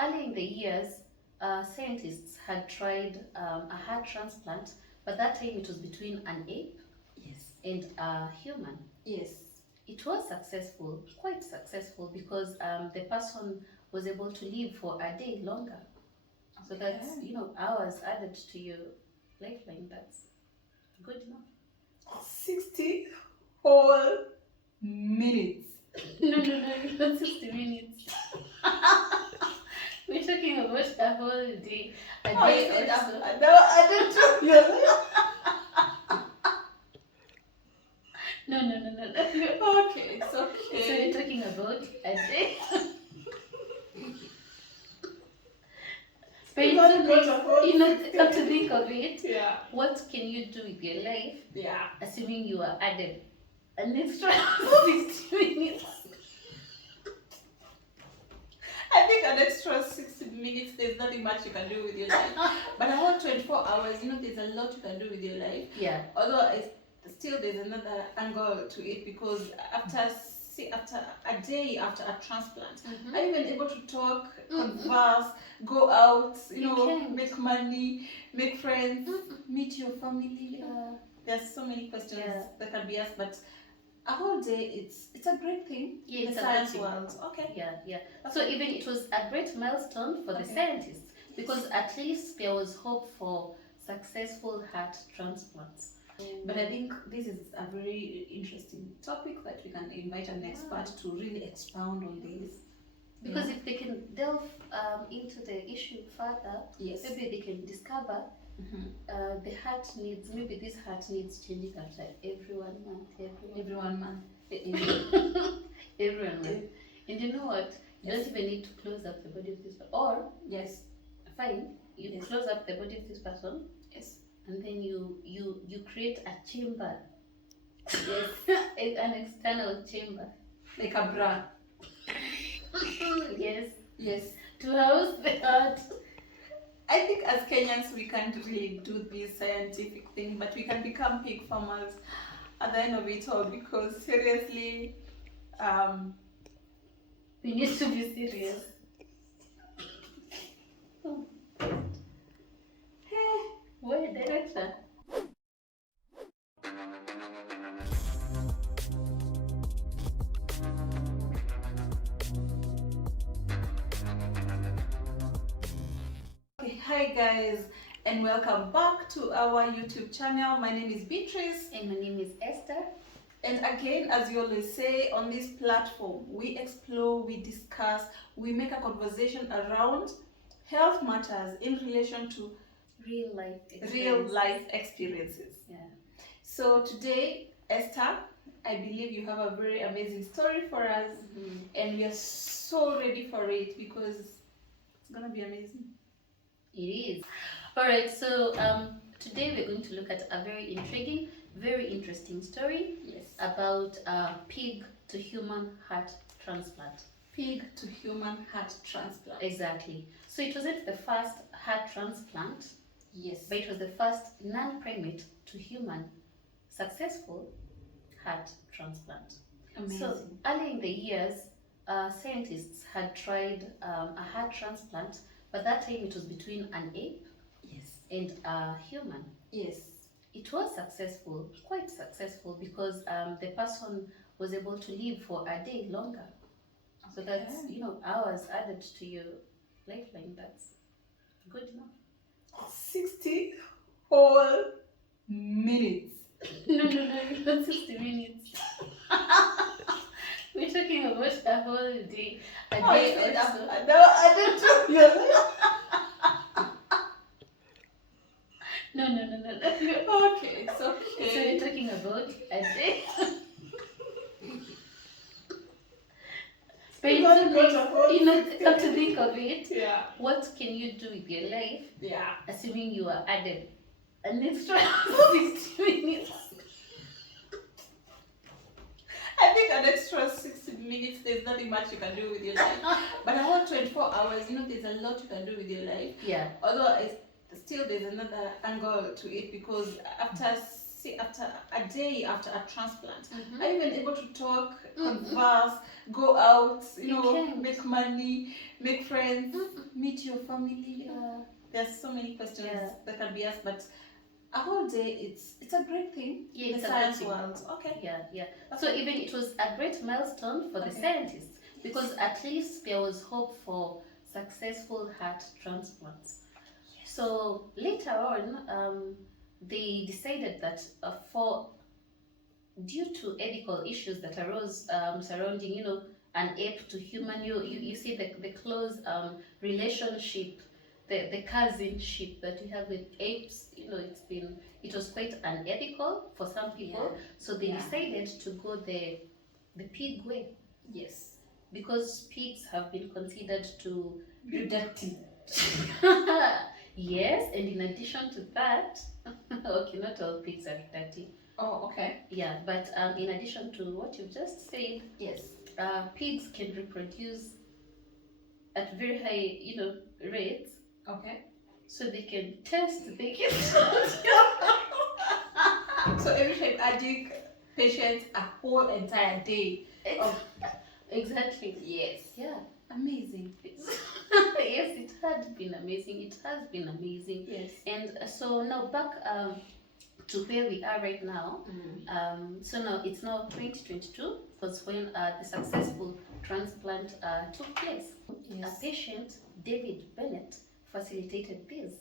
early in the years, scientists had tried a heart transplant, but that time it was between an ape Yes. and a human. Yes. It was successful, quite successful, because the person was able to live for a day longer. So that's, hours added to your lifeline. That's good enough. 60 whole minutes. No, not 60 minutes. We're talking about a whole day. A day or so. No, I didn't tell you. No. Okay, it's okay. So we're talking about a day. But come to think of it, Yeah. what can you do with your life, Yeah. assuming you are added an extra 60 minutes? I think an extra 60 minutes, there's nothing much you can do with your life. But about 24 hours, there's a lot you can do with your life. Yeah. Although still there's another angle to it, because after a day after a transplant, are you even able to talk, converse, go out, make money, make friends, meet your family? There's so many questions that can be asked, but a whole day, it's a great thing. Yeah, in the science world. Okay. Yeah. So even it was a great milestone for the scientists, because at least there was hope for successful heart transplants. But I think this is a very interesting topic that we can invite an expert to really expound on this. Because if they can delve into the issue further, maybe they can discover the heart needs, maybe this heart needs changing after every 1 month. Every 1 month. Every 1 month. And you know what? You don't even need to close up the body of this person. Or, fine, you close up the body of this person. Yes. And then you create a chamber. An external chamber. Like a bra. Yes. To house the heart. I think as Kenyans we can't really do this scientific thing, but we can become pig farmers at the end of it all, because seriously, we need to be serious. What director? Okay, hi guys, and welcome back to our YouTube channel. My name is Beatrice. And my name is Esther. And again, as you always say, on this platform, we explore, we discuss, we make a conversation around health matters in relation to real life experiences. Yeah. So today, Esther, I believe you have a very amazing story for us, and we are so ready for it because it's gonna be amazing. It is. Alright, so today we're going to look at a very intriguing, very interesting story about pig to human heart transplant. Pig to human heart transplant. Exactly. So it wasn't the first heart transplant. Yes. But it was the first non-primate to human successful heart transplant. Amazing. So early in the years, scientists had tried a heart transplant, but that time it was between an ape and a human. Yes. It was successful, quite successful, because the person was able to live for a day longer. So that's, hours added to your lifeline. That's good enough. 60 whole minutes. No, not 60 minutes. We're talking about a whole day. A day or so. No, I didn't tell you. No. Okay, it's okay. So we're talking about a day. But come to think of it, what can you do with your life, assuming you are added an extra 60 minutes? I think an extra 60 minutes, there's nothing much you can do with your life. But about 24 hours, there's a lot you can do with your life. Yeah. Although still there's another angle to it, because after see after a day after a transplant, are you even able to talk, converse, go out, make money, make friends, meet your family? There's so many questions that can be asked, but a whole day, it's a great thing in the science world. Okay. Yeah. So even it was a great milestone for the scientists, because at least there was hope for successful heart transplants. So later on, they decided that due to ethical issues that arose surrounding, an ape to human, you see the close relationship, the cousinship that you have with apes, it was quite unethical for some people. So they decided to go the pig way. Yes. Because pigs have been considered to be dirty. Yes, and in addition to that, okay, not all pigs are dirty. Oh, okay. Yeah, but in addition to what you've just said, yes, pigs can reproduce at very high, rates. Okay. So they can test, they can. So every time adding patients a whole entire day. Exactly. Yes. Yeah. Amazing. Yes, it had been amazing. It has been amazing. Yes. And so now back to where we are right now. So now it's now 2022, was when the successful transplant took place. Yes. A patient, David Bennett, facilitated this.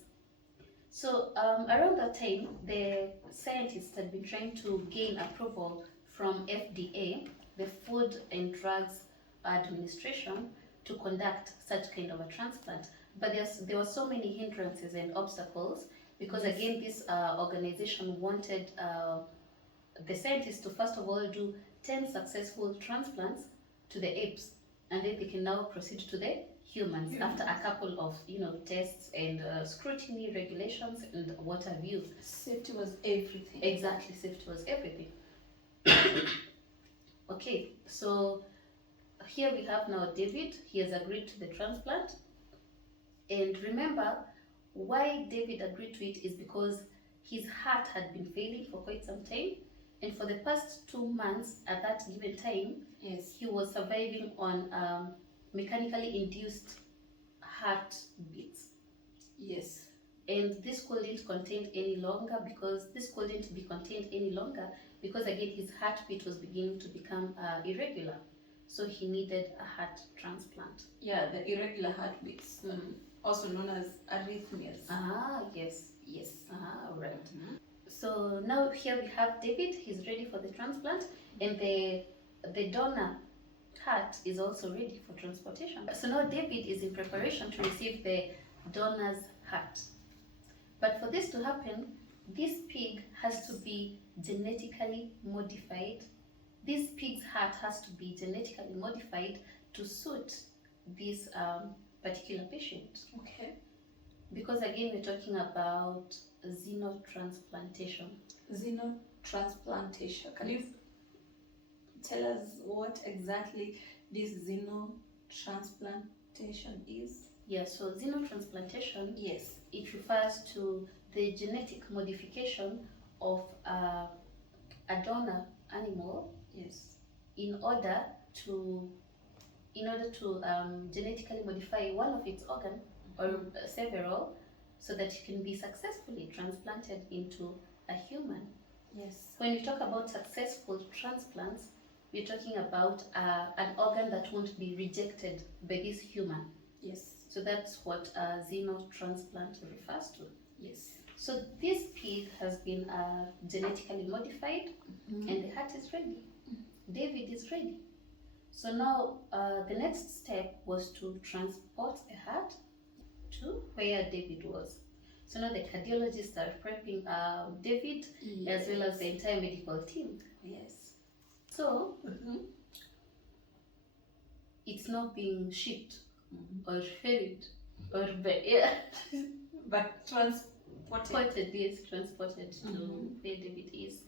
So around that time, the scientists had been trying to gain approval from FDA, the Food and Drugs Administration, to conduct such kind of a transplant. But there were so many hindrances and obstacles, because again, this organization wanted the scientists to first of all do 10 successful transplants to the apes, and then they can now proceed to the humans after a couple of tests and scrutiny, regulations, and what have you. Safety was everything. Exactly, safety was everything. Okay, so here we have now David. He has agreed to the transplant. And remember, why David agreed to it is because his heart had been failing for quite some time. And for the past 2 months at that given time, he was surviving on mechanically induced heartbeats. Yes. And this couldn't contain any longer because again his heartbeat was beginning to become irregular. So he needed a heart transplant. Yeah, the irregular heartbeats, also known as arrhythmias. Yes. Right. So now here we have David. He's ready for the transplant, and the donor heart is also ready for transportation. So now David is in preparation to receive the donor's heart. But for this to happen, this pig has to be genetically modified. This pig's heart has to be genetically modified to suit this particular patient. Okay. Because again, we're talking about xenotransplantation. Xenotransplantation. Can you tell us what exactly this xenotransplantation is? Yeah, so xenotransplantation, it refers to the genetic modification of a donor animal, in order to genetically modify one of its organ or several, so that it can be successfully transplanted into a human. Yes. When we talk about successful transplants, we're talking about an organ that won't be rejected by this human. Yes. So that's what xenotransplant refers to. Yes. So this pig has been genetically modified, and the heart is ready. David is ready. So now the next step was to transport the heart to where David was. So now the cardiologists are prepping David, as well as the entire medical team. Yes. So it's not being shipped or ferried or by air, but transported to where David is.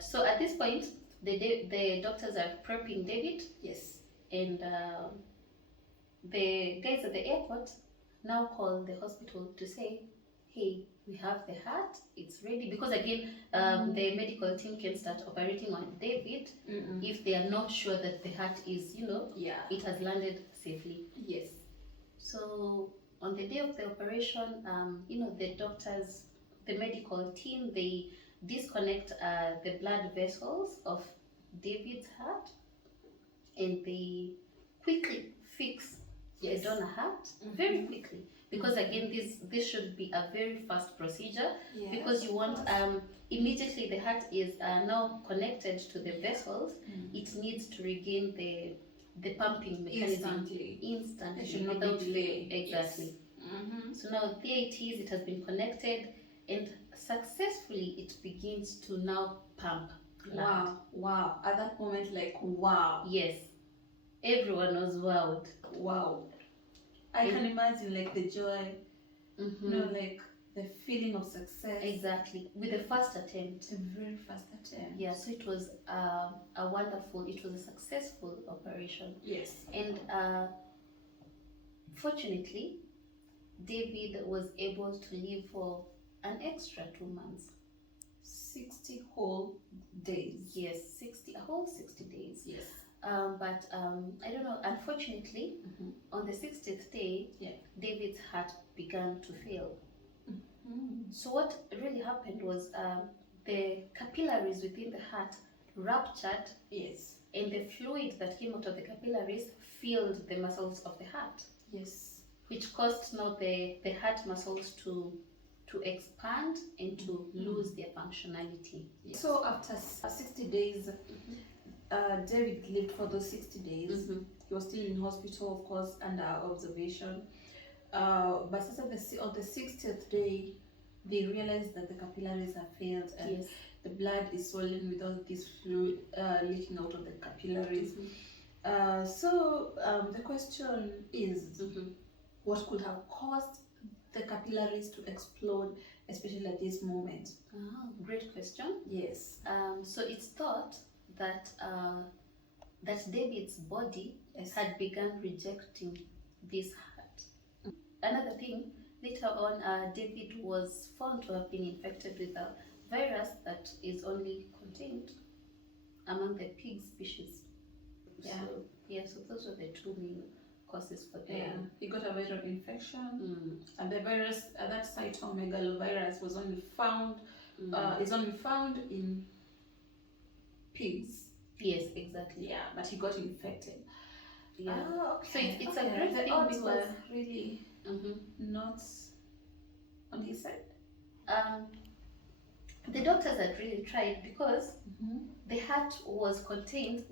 So at this point, the doctors are prepping David. Yes. And the guys at the airport now call the hospital to say, hey, we have the heart, it's ready. Because again, the medical team can start operating on David if they are not sure that the heart is, it has landed safely. Yes. So on the day of the operation, the doctors, the medical team, they disconnect the blood vessels of David's heart, and they quickly fix the donor heart very quickly, because again, this should be a very fast procedure, because you want immediately the heart is now connected to the vessels, it needs to regain the pumping mechanism instantly. It should not be delayed. Exactly. Yes. So now there it is, it has been connected, and successfully it begins to now pump blood. Wow. At that moment, like, wow. Yes. Everyone was wowed. Wow. I can imagine, like, the joy, like the feeling of success. Exactly. With the first attempt. A very fast attempt. Yeah, so it was it was a successful operation. Yes. And fortunately, David was able to live for an extra 2 months. 60 whole days. Yes, a whole 60 days. Yes. But I don't know, unfortunately, on the 60th day, David's heart began to fail. So what really happened was the capillaries within the heart ruptured. Yes. And the fluid that came out of the capillaries filled the muscles of the heart. Yes. Which caused now the heart muscles to expand and to lose their functionality. Yes. So after 60 days, David lived for those 60 days. He was still in hospital, of course, under observation. But on the 60th day, they realized that the capillaries have failed, and the blood is swollen without this fluid leaking out of the capillaries. So the question is, what could have caused the capillaries to explode, especially at this moment? Great question. Yes. So it's thought that that David's body had begun rejecting this heart. Another thing, later on, David was found to have been infected with a virus that is only contained among the pig species. So those were the two main causes for them. He got a viral infection, and the virus, that cytomegalovirus, was only found is only found in pigs. Yes, exactly. Yeah, but he got infected. Yeah. Okay. So it's a great thing odds because were really not on his side. The doctors had really tried, because the heart was contained.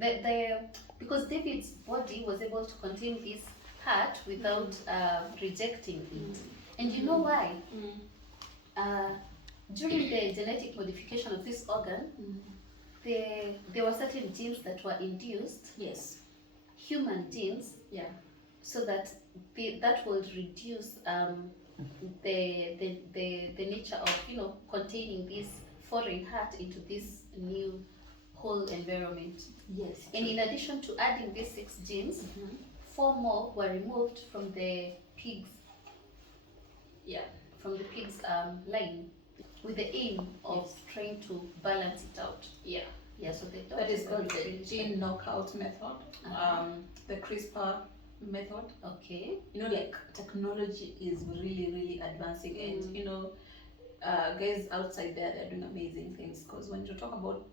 Because David's body was able to contain this heart without rejecting it. And you know why? During the genetic modification of this organ, there were certain genes that were induced. Yes. Human genes. Yeah. So that that will reduce the nature of containing this foreign heart into this new whole environment. Yes. And in addition to adding these 6 genes, 4 more were removed from the pigs. Yeah. From the pigs line, with the aim of trying to balance it out. Yeah. Yeah. So that is called the gene knockout method. The CRISPR method. Okay. Like, technology is really, really advancing, and guys outside there, they're doing amazing things, because when you talk about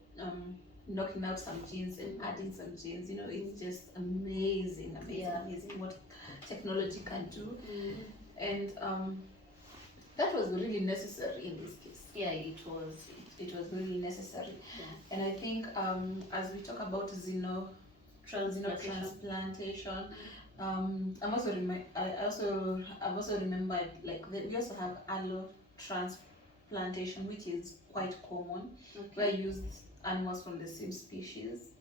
knocking out some genes and adding some genes, it's just amazing what technology can do. And that was really necessary in this case. Yeah, it was really necessary. And I think as we talk about xenotransplantation, I've also remembered, like, we also have allotransplantation, which is quite common, where you use animals from the same species.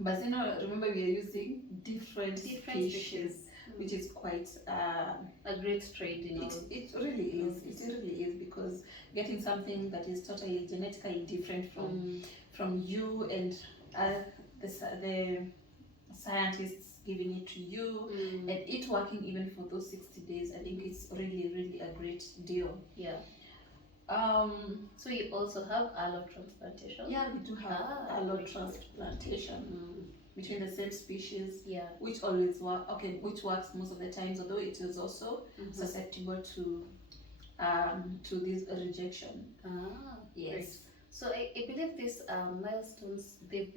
But remember, we are using different species, which is quite a great trade. It really is. It really is, because getting something that is totally genetically different from you, and the scientists giving it to you, and it working even for those 60 days, I think it's really, really a great great deal. Yeah. Um, So you also have allotransplantation? yeah, we do have great. allotransplantation between the same species, Yeah. which always which works most of the times, although it is also susceptible to this rejection. Yes. Great. So I believe these milestones, they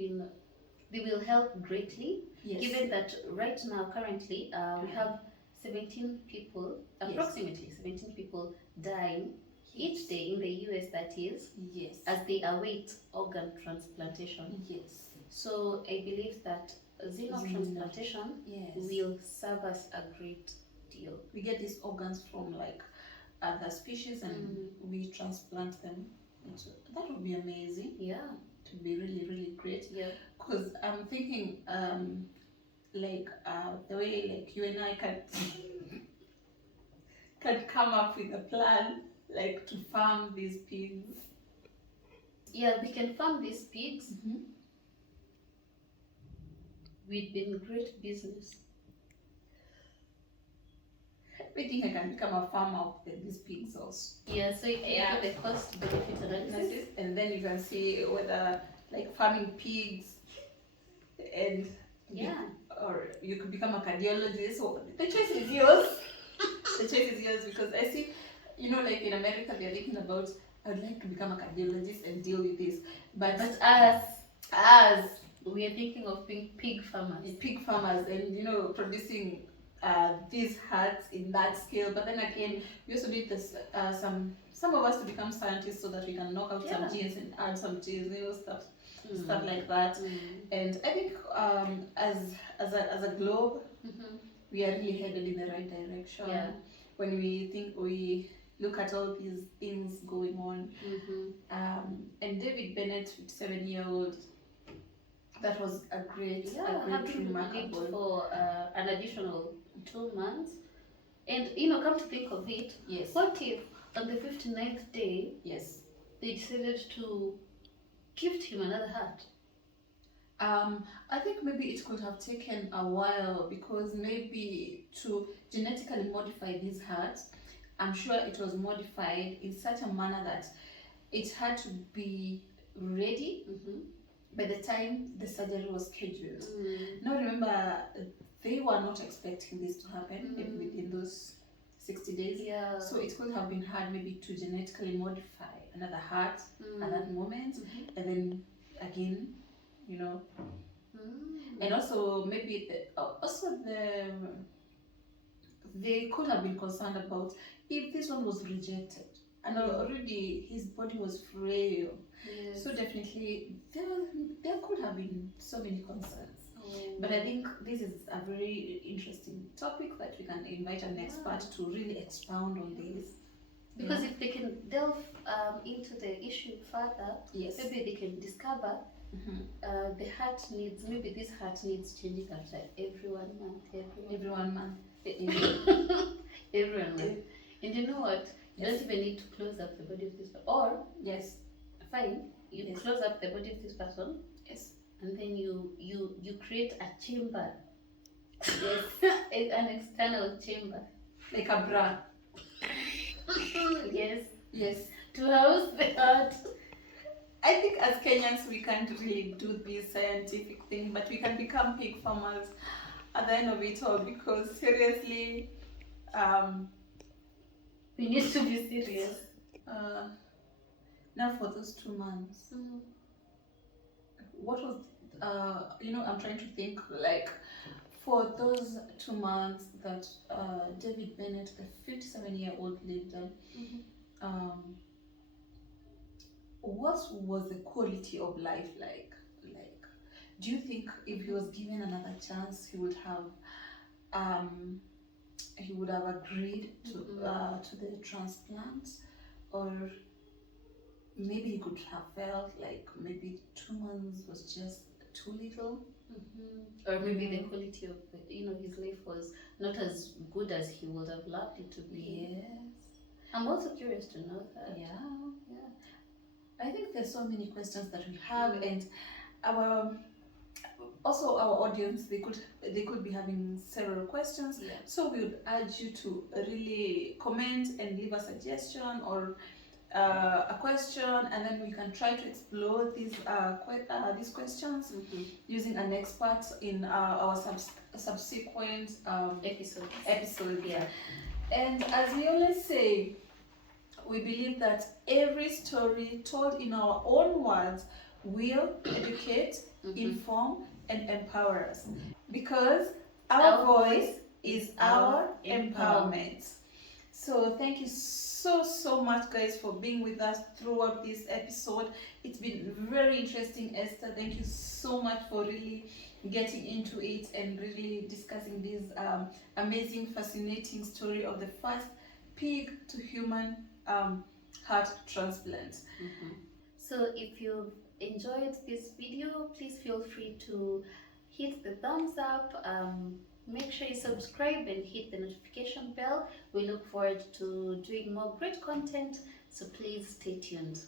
will help greatly, Yes. given that right now, currently, we have 17 people, approximately 17 people dying each day in the US, that is, Yes. as they await organ transplantation. Yes. So I believe that xenotransplantation will serve us a great deal. We get these organs from like other species and we transplant them. That would be amazing. Yeah. To be really, really great. Yeah. Because I'm thinking like the way like you and I can come up with a plan like to farm these pigs. Yeah, we can farm these pigs. We'd be in great business. I think I can become a farmer of these pigs also. Yeah, so you can do the cost benefit analysis, and then you can see whether like farming pigs and or you could become a cardiologist. So the choice is yours. The choice is yours, because I see, like in America they're thinking about, I would like to become a cardiologist and deal with this, but as we are thinking of being pig farmers. Pig farmers, and producing these hearts in that scale. But then again, we also need this some of us to become scientists so that we can knock out some genes and add some genes, stuff like that. And I think as a globe, we are really headed in the right direction. When we look at all these things going on. And David Bennett, 57-year-old, that was a great remarkable. Lived for an additional 2 months. And come to think of it, what if on the 59th day, they decided to gift him another heart? I think maybe it could have taken a while, because maybe to genetically modify these hearts, I'm sure it was modified in such a manner that it had to be ready by the time the surgery was scheduled. Now remember, they were not expecting this to happen within those 60 days. So it could have been hard maybe to genetically modify another heart at that moment, and then again, and also maybe they could have been concerned about if this one was rejected, and already his body was frail. So definitely there could have been so many concerns. But I think this is a very interesting topic that we can invite an expert to really expound on this. Because if they can delve into the issue further, maybe they can discover the heart needs, maybe this heart needs changing after every 1 month. Every 1 month. Every 1 month. And you know what? You don't even need to close up the body of this person. Or, fine, you close up the body of this person. And then you create a chamber. An external chamber. Like a bra. To house the heart. I think as Kenyans we can't really do this scientific thing, but we can become pig farmers at the end of it all, because seriously, we need to be serious. Now for those 2 months, what was, I'm trying to think, like, for those 2 months that David Bennett, the 57-year-old, lived in, what was the quality of life like? Like, do you think if he was given another chance, he would have agreed to the transplant, or maybe he could have felt like maybe 2 months was just too little? Or maybe the quality of his life was not as good as he would have loved it to be. I'm also curious to know that. I think there's so many questions that we have, and also our audience, they could be having several questions. Yeah. So we would urge you to really comment and leave a suggestion or a question, and then we can try to explore these questions using an expert in our subsequent episodes. Yeah. And as we always say, we believe that every story told in our own words will educate, inform, and empower us, because our voice is our empowerment. So thank you so much, guys, for being with us throughout this episode. It's been very interesting, Esther. Thank you so much for really getting into it and really discussing this amazing, fascinating story of the first pig to human heart transplant. So if you've enjoyed this video, please feel free to hit the thumbs up. Make sure you subscribe and hit the notification bell. We look forward to doing more great content, so please stay tuned.